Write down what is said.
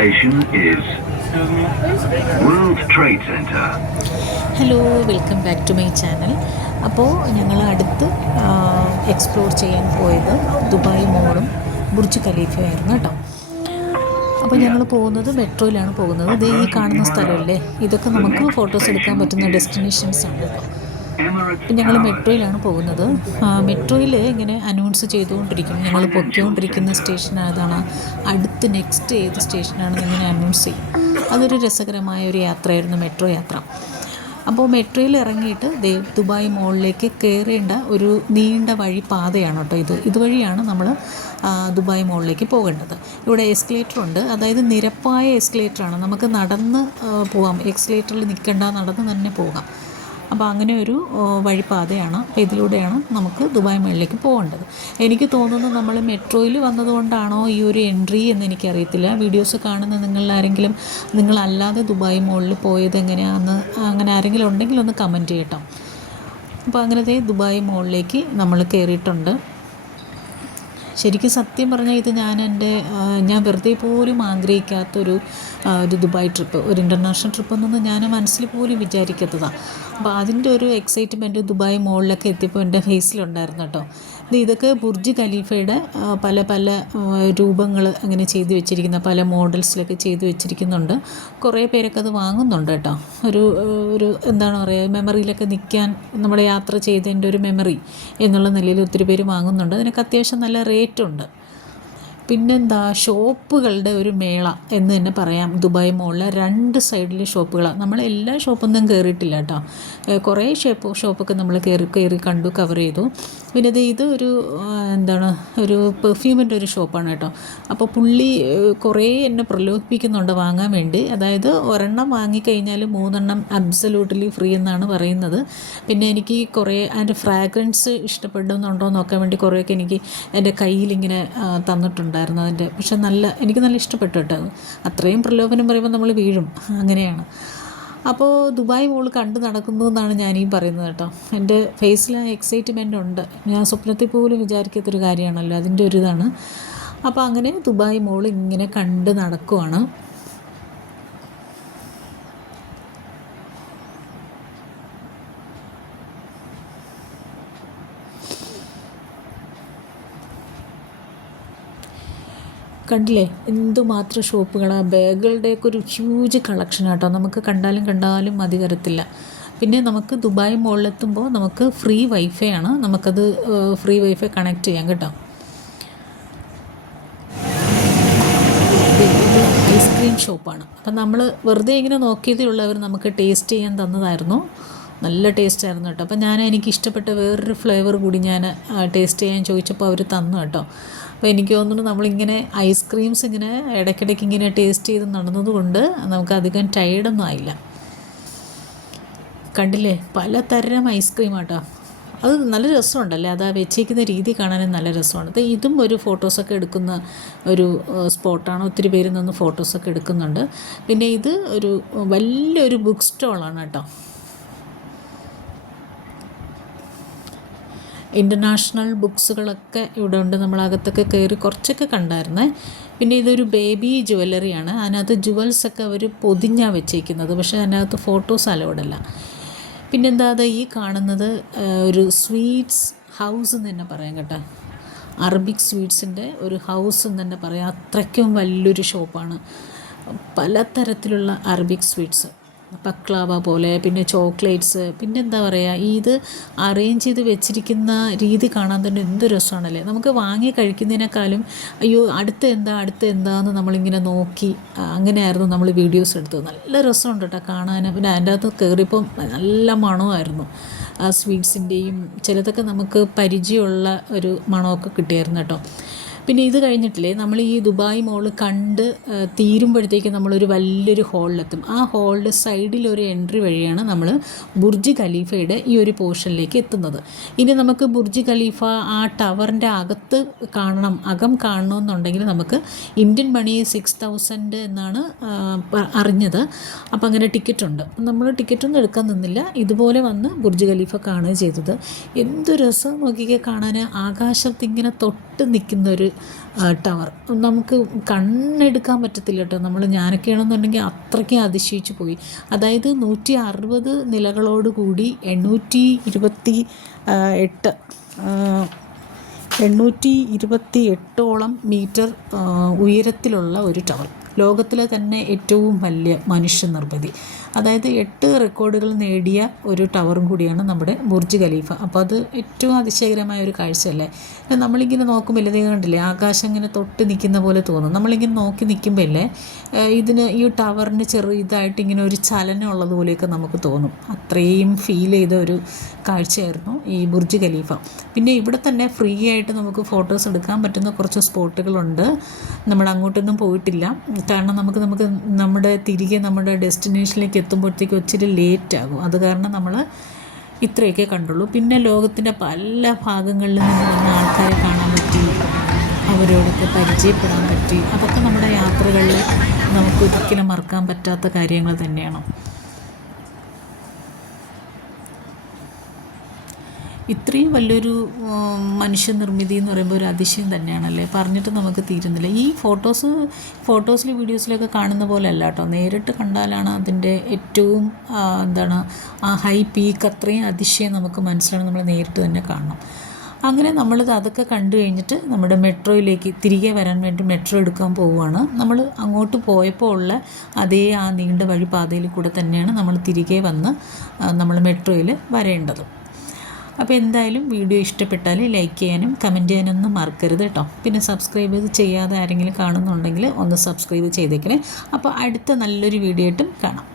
station is World Trade Center. Hello welcome back to my channel അപ്പോൾ ഞങ്ങൾ അടുത്ത് explore ചെയ്യാൻ പോയത് ദുബായ് മോളും ബുർജ് ഖലീഫയായിരുന്നു കേട്ടോ. അപ്പോൾ ഞങ്ങൾ പോകുന്നത് മെട്രോയിലാണ് പോകുന്നത്. ഇത് ഈ കാണുന്ന സ്ഥലമല്ലേ ഇതൊക്കെ നമുക്ക് ഫോട്ടോസ് എടുക്കാൻ പറ്റുന്ന ഡെസ്റ്റിനേഷൻസ് ആണ് കേട്ടോ. Emirates ഞങ്ങൾ മെട്രോയിലാണ് പോകുന്നത്. മെട്രോയിൽ ഇങ്ങനെ അനൗൺസ് ചെയ്തുകൊണ്ടിരിക്കും ഞങ്ങൾ പൊക്കിക്കൊണ്ടിരിക്കുന്ന സ്റ്റേഷൻ ഏതാണ് അടുത്ത് നെക്സ്റ്റ് ഏത് സ്റ്റേഷനാണെന്ന് ഇങ്ങനെ അനൗൺസ് ചെയ്യും. അതൊരു രസകരമായ ഒരു യാത്രയായിരുന്നു മെട്രോ യാത്ര. അപ്പോൾ മെട്രോയിൽ ഇറങ്ങിയിട്ട് ദുബായ് മോളിലേക്ക് കയറേണ്ട ഒരു നീണ്ട വഴി പാതയാണ് കേട്ടോ ഇത്. ഇതുവഴിയാണ് നമ്മൾ ദുബായ് മോളിലേക്ക് പോകേണ്ടത്. ഇവിടെ എസ്കലേറ്റർ ഉണ്ട്. അതായത് നിരപ്പായ എസ്കലേറ്ററാണ് നമുക്ക് നടന്ന് പോകാം എക്സ്കലേറ്ററിൽ നിൽക്കേണ്ട നടന്ന് തന്നെ പോകാം. അപ്പോൾ അങ്ങനെ ഒരു വഴിപാതയാണ് അപ്പോൾ ഇതിലൂടെയാണ് നമുക്ക് ദുബായ് മേളിലേക്ക് പോകേണ്ടത്. എനിക്ക് തോന്നുന്നു നമ്മൾ മെട്രോയിൽ വന്നതുകൊണ്ടാണോ ഈ ഒരു എൻട്രി എന്ന് എനിക്കറിയത്തില്ല. വീഡിയോസ് കാണുന്ന നിങ്ങളിൽ ആരെങ്കിലും നിങ്ങളല്ലാതെ ദുബായ് മോളിൽ പോയത് എങ്ങനെയാണെന്ന് അങ്ങനെ ആരെങ്കിലും ഉണ്ടെങ്കിൽ ഒന്ന് കമന്റ് ചെയ്യട്ടോ. അപ്പോൾ അങ്ങനത്തെ ദുബായ് മോളിലേക്ക് നമ്മൾ കയറിയിട്ടുണ്ട്. ശരിക്കും സത്യം പറഞ്ഞാൽ ഇത് ഞാൻ എന്റെ ഞാൻ വെറുതെ പോലും ആഗ്രഹിക്കാത്തൊരു ഒരു ദുബായ് ട്രിപ്പ് ഒരു ഇന്റർനാഷണൽ ട്രിപ്പ് എന്നൊന്ന് ഞാൻ മനസ്സിൽ പോലും വിചാരിക്കാത്തതാണ് അപ്പോൾ അതിന്റെ ഒരു എക്സൈറ്റ്മെന്റ് ദുബായ് മോളിലൊക്കെ എത്തിയപ്പോൾ എന്റെ ഫേസിലുണ്ടായിരുന്നു കേട്ടോ. ഇത് ഇതൊക്കെ ബുർജ് ഖലീഫയുടെ പല പല രൂപങ്ങൾ അങ്ങനെ ചെയ്തു വെച്ചിരിക്കുന്ന പല മോഡൽസിലൊക്കെ ചെയ്തു വെച്ചിരിക്കുന്നുണ്ട്. കുറേ പേരൊക്കെ അത് വാങ്ങുന്നുണ്ട് കേട്ടോ. ഒരു ഒരു എന്താണ് പറയുക മെമ്മറിയിലൊക്കെ നിൽക്കാൻ നമ്മുടെ യാത്ര ചെയ്തതിന്റെ ഒരു മെമ്മറി എന്നുള്ള നിലയിൽ ഒത്തിരി പേര് വാങ്ങുന്നുണ്ട്. അതിനൊക്കെ അത്യാവശ്യം നല്ല റേറ്റ് ഉണ്ട് പിന്നെന്താ ഷോപ്പുകളുടെ ഒരു മേള എന്ന് തന്നെ പറയാം. ദുബായ് മോളിലെ രണ്ട് സൈഡിലെ ഷോപ്പുകളാണ്. നമ്മൾ എല്ലാ ഷോപ്പൊന്നും കയറിയിട്ടില്ല കേട്ടോ. കുറേ ഷോപ്പ് ഷോപ്പൊക്കെ നമ്മൾ കയറി കയറി കണ്ടു കവർ ചെയ്തു. പിന്നെ ഇത് ഇത് ഒരു എന്താണ് ഒരു പെർഫ്യൂമിന്റെ ഒരു ഷോപ്പാണ് കേട്ടോ. അപ്പോൾ പുള്ളി കുറേ എന്നെ പ്രലോഭിപ്പിക്കുന്നുണ്ട് വാങ്ങാൻ വേണ്ടി. അതായത് ഒരെണ്ണം വാങ്ങിക്കഴിഞ്ഞാൽ മൂന്നെണ്ണം അബ്സല്യൂട്ട്ലി ഫ്രീ എന്നാണ് പറയുന്നത്. പിന്നെ എനിക്ക് കുറേ അതിന്റെ ഫ്രാഗ്രൻസ് ഇഷ്ടപ്പെടുന്നുണ്ടോ നോക്കാൻ വേണ്ടി കുറേയൊക്കെ എനിക്ക് എന്റെ കയ്യിലിങ്ങനെ തന്നിട്ടുണ്ടായിരുന്നു അതിന്റെ പക്ഷെ നല്ല എനിക്ക് നല്ല ഇഷ്ടപ്പെട്ടു കേട്ടോ. അത്രയും പ്രലോഭനം പറയുമ്പോൾ നമ്മൾ വീഴും. അങ്ങനെയാണ്. അപ്പോൾ ദുബായ് മോൾ കണ്ടു നടക്കുന്നു എന്നാണ് ഞാനീ പറയുന്നത് കേട്ടോ. എന്റെ ഫേസിൽ ആ എക്സൈറ്റ്മെന്റ് ഉണ്ട്. ഞാൻ സ്വപ്നത്തിൽ പോലും വിചാരിക്കാത്തൊരു കാര്യമാണല്ലോ അതിന്റെ ഒരു ഇതാണ് അപ്പോൾ അങ്ങനെ ദുബായ് മോൾ ഇങ്ങനെ കണ്ട് നടക്കുവാണ്. കണ്ടില്ലേ? എന്തുമാത്രം ഷോപ്പുകളാണ് ബാഗുകളുടെയൊക്കെ ഒരു ഹ്യൂജ് കളക്ഷൻ ആട്ടോ. നമുക്ക് കണ്ടാലും കണ്ടാലും മതി തരത്തില്ല പിന്നെ നമുക്ക് ദുബായ് മോളിലെത്തുമ്പോൾ നമുക്ക് ഫ്രീ വൈഫൈ ആണ്. നമുക്കത് ഫ്രീ വൈഫൈ കണക്ട് ചെയ്യാം കേട്ടോ. ഐസ്ക്രീം ഷോപ്പാണ്. അപ്പം നമ്മൾ വെറുതെ ഇങ്ങനെ നോക്കിയതേ ഉള്ളവർ നമുക്ക് ടേസ്റ്റ് ചെയ്യാൻ തന്നതായിരുന്നു. നല്ല ടേസ്റ്റ് ആയിരുന്നു കേട്ടോ. അപ്പോൾ ഞാൻ എനിക്ക് ഇഷ്ടപ്പെട്ട വേറൊരു ഫ്ലേവർ കൂടി ഞാൻ ടേസ്റ്റ് ചെയ്യാൻ ചോദിച്ചപ്പോൾ അവർ തന്നു കേട്ടോ. അപ്പോൾ എനിക്ക് തോന്നുന്നു നമ്മളിങ്ങനെ ഐസ്ക്രീംസ് ഇങ്ങനെ ഇടയ്ക്കിടയ്ക്ക് ഇങ്ങനെ ടേസ്റ്റ് ചെയ്ത് നടന്നതുകൊണ്ട് നമുക്ക് അധികം ടയർഡൊന്നും ആയില്ല. കണ്ടില്ലേ? പലതരം ഐസ്ക്രീം ആട്ടോ. അത് നല്ല രസമുണ്ടല്ലേ? അത് ആ വെച്ചേക്കുന്ന രീതി കാണാനും നല്ല രസമാണ്. അപ്പോൾ ഇതും ഒരു ഫോട്ടോസൊക്കെ എടുക്കുന്ന ഒരു സ്പോട്ടാണ് ഒത്തിരി പേര് നിന്ന് ഫോട്ടോസൊക്കെ എടുക്കുന്നുണ്ട്. പിന്നെ ഇത് ഒരു വലിയൊരു ബുക്ക് സ്റ്റോളാണ് കേട്ടോ. ഇന്റർനാഷണൽ ബുക്സുകളൊക്കെ ഇവിടെ ഉണ്ട്. നമ്മളകത്തൊക്കെ കയറി കുറച്ചൊക്കെ കണ്ടായിരുന്നേ. പിന്നെ ഇതൊരു ബേബി ജുവല്ലറിയാണ് അതിനകത്ത് ജുവൽസൊക്കെ അവർ പൊതിഞ്ഞാണ് വെച്ചേക്കുന്നത്. പക്ഷേ അതിനകത്ത് ഫോട്ടോസ് അലോഡല്ല പിന്നെന്താ അത് ഈ കാണുന്നത് ഒരു സ്വീറ്റ്സ് ഹൗസ് എന്ന് തന്നെ പറയാം കേട്ടോ. അറബിക് സ്വീറ്റ്സിന്റെ ഒരു ഹൗസ് എന്ന് തന്നെ പറയാം. അത്രയ്ക്കും വലിയൊരു ഷോപ്പാണ് പലതരത്തിലുള്ള അറബിക് സ്വീറ്റ്സ് പക്ലാവ പോലെ പിന്നെ ചോക്ലേറ്റ്സ് പിന്നെ എന്താ പറയുക ഇത് അറേഞ്ച് ചെയ്ത് വെച്ചിരിക്കുന്ന രീതി കാണാൻ തന്നെ എന്ത് രസമാണല്ലേ? നമുക്ക് വാങ്ങി കഴിക്കുന്നതിനേക്കാളും അയ്യോ അടുത്ത എന്താ അടുത്ത് എന്താന്ന് നമ്മളിങ്ങനെ നോക്കി അങ്ങനെയായിരുന്നു നമ്മൾ വീഡിയോസ് എടുത്തത്. നല്ല രസമുണ്ട് കേട്ടോ കാണാൻ പിന്നെ അതിന്റെ അകത്ത് കയറിയപ്പോൾ നല്ല മണമായിരുന്നു. ആ സ്വീറ്റ്സിന്റെയും ചിലതൊക്കെ നമുക്ക് പരിചയമുള്ള ഒരു മണമൊക്കെ കിട്ടിയായിരുന്നു കേട്ടോ. പിന്നെ ഇത് കഴിഞ്ഞിട്ടില്ലേ നമ്മൾ ഈ ദുബായ് മോൾ കണ്ട് തീരുമ്പോഴത്തേക്ക് നമ്മളൊരു വലിയൊരു ഹാളിലെത്തും ആ ഹാളിന്റെ സൈഡിൽ ഒരു എൻട്രി വഴിയാണ് നമ്മൾ ബുർജ് ഖലീഫയുടെ ഈ ഒരു പോർഷനിലേക്ക് എത്തുന്നത്. ഇനി നമുക്ക് ബുർജ് ഖലീഫ ആ ടവറിന്റെ അകത്ത് കാണണം അകം കാണണമെന്നുണ്ടെങ്കിൽ നമുക്ക് ഇന്ത്യൻ മണി സിക്സ് തൗസൻഡ് എന്നാണ് അറിഞ്ഞത്. അപ്പം അങ്ങനെ ടിക്കറ്റ് ഉണ്ട്. നമ്മൾ ടിക്കറ്റൊന്നും എടുക്കാൻ നിന്നില്ല. ഇതുപോലെ വന്ന് ബുർജ് ഖലീഫ കാണുക ചെയ്തത്. എന്ത് രസം നോക്കിക്കേ കാണാൻ. ആകാശത്ത് ഇങ്ങനെ തൊട്ട് തൊട്ട് നിൽക്കുന്നൊരു ടവർ. നമുക്ക് കണ്ണെടുക്കാൻ പറ്റത്തില്ല കേട്ടോ നമ്മൾ ഞാനൊക്കെയാണെന്നുണ്ടെങ്കിൽ അത്രയ്ക്ക് അതിശയിച്ചു പോയി. അതായത് നൂറ്റി അറുപത് നിലകളോടുകൂടി എണ്ണൂറ്റി ഇരുപത്തി എട്ട് എണ്ണൂറ്റി ഇരുപത്തി എട്ടോളം മീറ്റർ ഉയരത്തിലുള്ള ഒരു ടവർ. ലോകത്തിലെ തന്നെ ഏറ്റവും വലിയ മനുഷ്യ നിർമ്മിതി. അതായത് എട്ട് റെക്കോർഡുകൾ നേടിയ ഒരു ടവറും കൂടിയാണ് നമ്മുടെ ബുർജ് ഖലീഫ. അപ്പോൾ അത് ഏറ്റവും അതിശയകരമായ ഒരു കാഴ്ചയല്ലേ? നമ്മളിങ്ങനെ നോക്കുമ്പോൾ ഇല്ലേ കണ്ടില്ലേ? ആകാശം ഇങ്ങനെ തൊട്ട് നിൽക്കുന്ന പോലെ തോന്നും. നമ്മളിങ്ങനെ നോക്കി നിൽക്കുമ്പോൾ ഇല്ലേ ഇതിന് ഈ ടവറിന് ചെറുതായിട്ട് ഇങ്ങനെ ഒരു ചലനം ഉള്ളതുപോലെയൊക്കെ നമുക്ക് തോന്നും. അത്രയും ഫീൽ ചെയ്ത ഒരു കാഴ്ചയായിരുന്നു ഈ ബുർജ് ഖലീഫ. പിന്നെ ഇവിടെ തന്നെ ഫ്രീ ആയിട്ട് നമുക്ക് ഫോട്ടോസ് എടുക്കാൻ പറ്റുന്ന കുറച്ച് സ്പോട്ടുകളുണ്ട്. നമ്മൾ അങ്ങോട്ടൊന്നും പോയിട്ടില്ല. കാരണം നമുക്ക് നമുക്ക് നമ്മുടെ തിരികെ നമ്മുടെ ഡെസ്റ്റിനേഷനിലേക്ക് എത്തുമ്പോഴത്തേക്ക് ഒത്തിരി ലേറ്റ് ആകും. അത് കാരണം നമ്മൾ ഇത്രയൊക്കെ കണ്ടുള്ളൂ. പിന്നെ ലോകത്തിന്റെ പല ഭാഗങ്ങളിൽ നിന്ന് വന്ന ആൾക്കാരെ കാണാൻ പറ്റി അവരോടൊക്കെ പരിചയപ്പെടാൻ പറ്റി. അതൊക്കെ നമ്മുടെ യാത്രകളിൽ നമുക്ക് ഒരിക്കലും മറക്കാൻ പറ്റാത്ത കാര്യങ്ങൾ തന്നെയാണ്. ഇത്രയും വലിയൊരു മനുഷ്യനിർമ്മിതി എന്ന് പറയുമ്പോൾ ഒരു അതിശയം തന്നെയാണല്ലേ? പറഞ്ഞിട്ട് നമുക്ക് തീരുന്നില്ല. ഈ ഫോട്ടോസ് ഫോട്ടോസിലും വീഡിയോസിലൊക്കെ കാണുന്ന പോലെ അല്ല കേട്ടോ. നേരിട്ട് കണ്ടാലാണ് അതിന്റെ ഏറ്റവും എന്താണ് ആ ഹൈ പീക്ക് അത്രയും അതിശയം നമുക്ക് മനസ്സിലാണ് നമ്മൾ നേരിട്ട് തന്നെ കാണണം. അങ്ങനെ നമ്മളിത് അതൊക്കെ കണ്ടു കഴിഞ്ഞിട്ട് നമ്മുടെ മെട്രോയിലേക്ക് തിരികെ വരാൻ വേണ്ടി മെട്രോ എടുക്കാൻ പോവുകയാണ് നമ്മൾ അങ്ങോട്ട് പോയപ്പോൾ ഉള്ള അതേ ആ നീണ്ട വഴിപാതയിൽ കൂടെ തന്നെയാണ് നമ്മൾ തിരികെ വന്ന് നമ്മൾ മെട്രോയിൽ വരേണ്ടത്. അപ്പോൾ എന്തായാലും വീഡിയോ ഇഷ്ടപ്പെട്ടാൽ ലൈക്ക് ചെയ്യാനും കമന്റ് ചെയ്യാനൊന്നും മറക്കരുത് കേട്ടോ പിന്നെ സബ്സ്ക്രൈബ് ചെയ്യാതെ ആരെങ്കിലും കാണുന്നുണ്ടെങ്കിൽ ഒന്ന് സബ്സ്ക്രൈബ് ചെയ്തേക്കണേ. അപ്പോൾ അടുത്ത നല്ലൊരു വീഡിയോ ആയിട്ടും കാണാം.